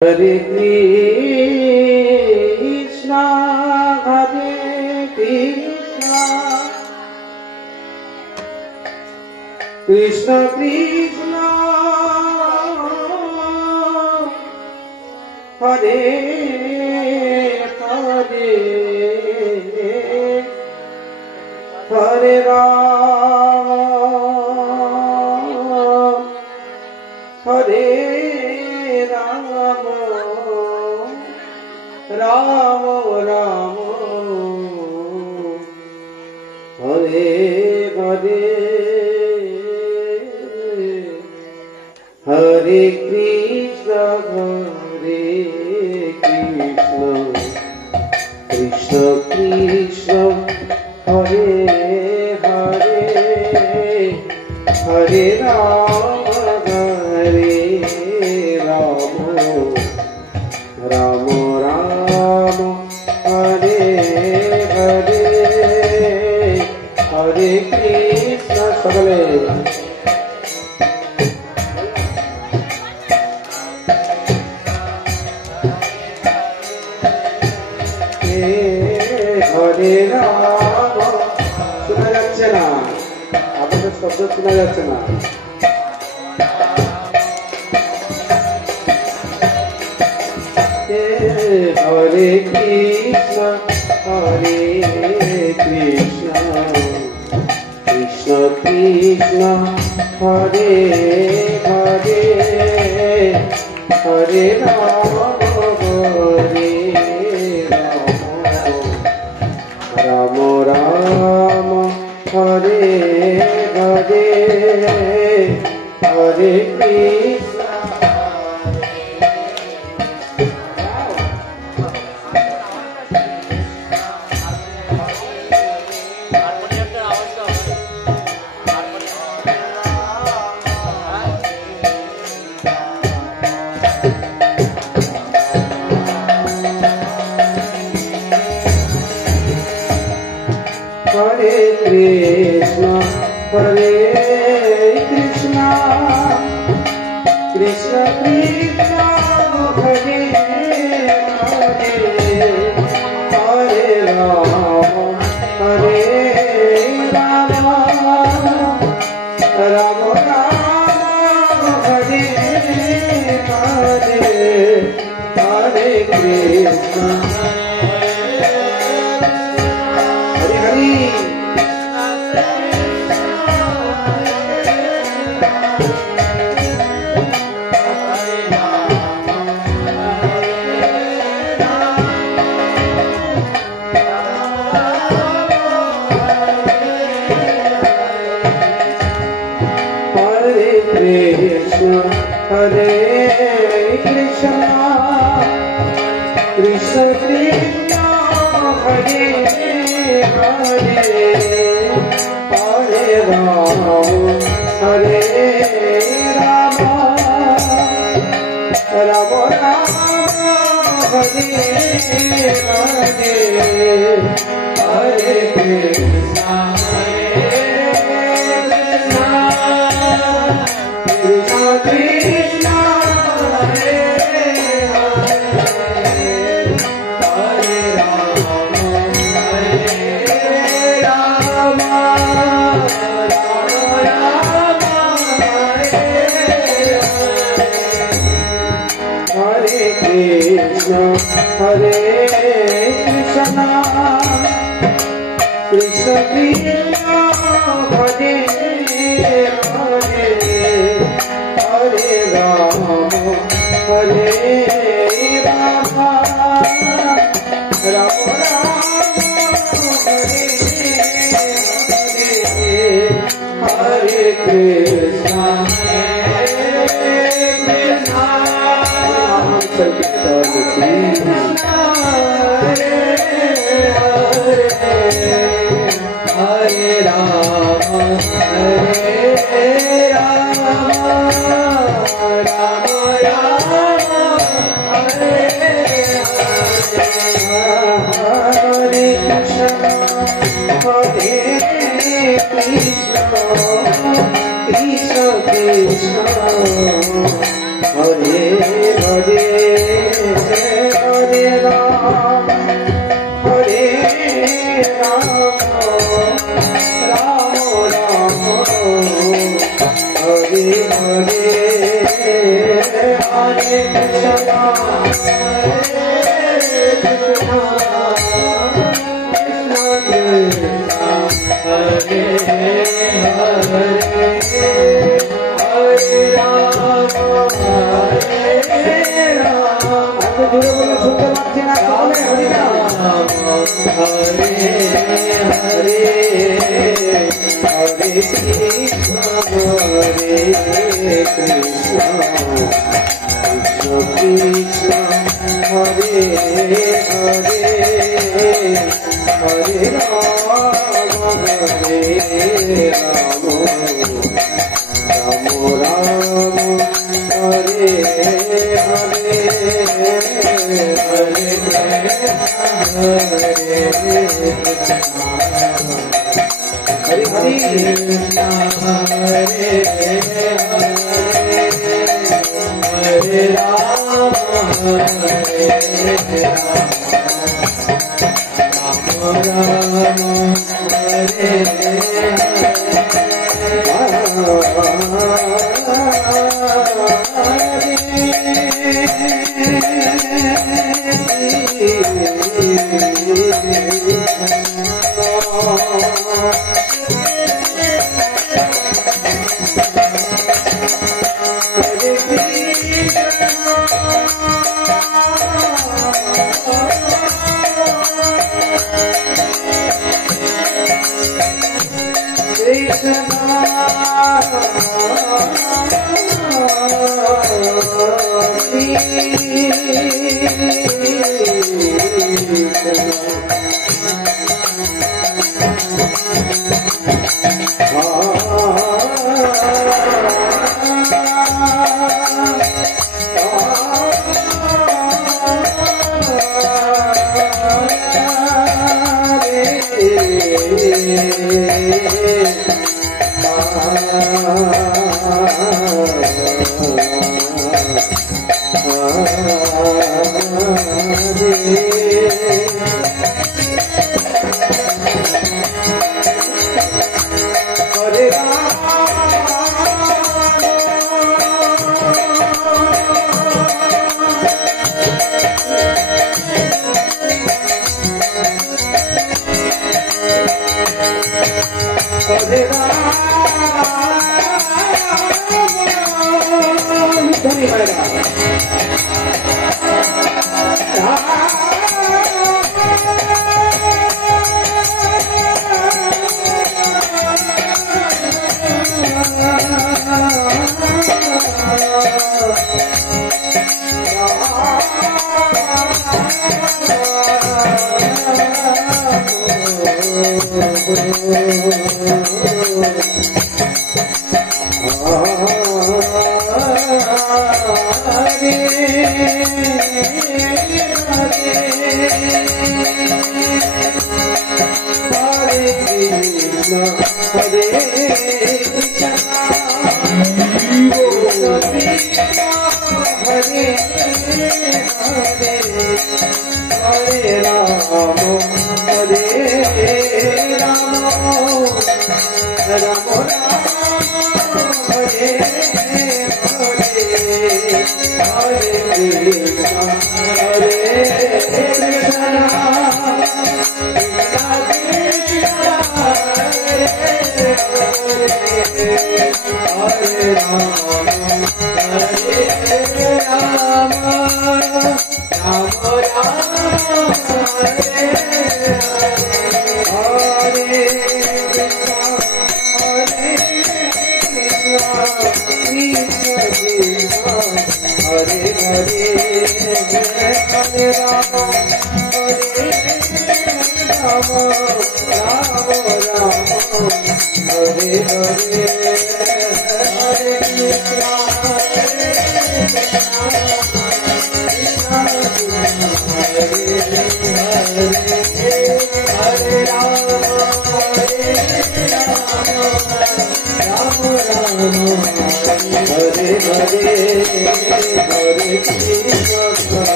Hare Krishna, Hare Krishna, Krishna Krishna, Hare Hare, Hare Rama, Hare Ram Ram Hare Hare, Hare Krishna Krishna Krishna Hare Hare, Hare Rama Ram Ram Hare Hare, Hare Krishna Sakale Hare Rama শোনা যাচ্ছে না, আপনাদের শব্দ শোনা যাচ্ছে না। Hare Krishna, Hare Krishna, Krishna Krishna, Hare Hare, Hare Rama, Hare Rama, Rama Rama, Hare Hare, Hare Krishna. Hare Krishna, Hare Krishna, Krishna Krishna, Hare Hare, Hare Rama, Hare Rama, Rama Rama, Hare Hare, Hare Krishna. Krishna, Hare Krishna, Krishna Krishna, Hare Hare, Hare Rama, Hare Rama, Rama Rama, Hare Hare, Hare Krishna. Krishna Hare Hare, Hare Rama, Hare Rama, Rama Rama, Hare Krishna, Hare Krishna, Krishna Krishna, Hare Hare, Hare Rama, Hare Rama, Rama Rama, Hare Hare, Hare Krishna, Hare Krishna, Hare Rama, Hare Rama, Rama Rama, Hare Hare, Krishna, Krishna Krishna, Hare Hare.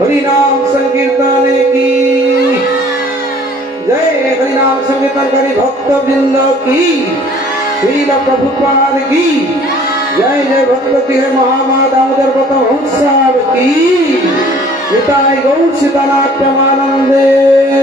हरिनाम संकीर्तन की जय। हरिनाम संकीर्तन करी भक्त वृंद की, श्रील प्रभुपाद की जय। जय भक्त की है महामा दामोदर प्रथम हंस की, निताय गौर सीतानाट्यमानंदे।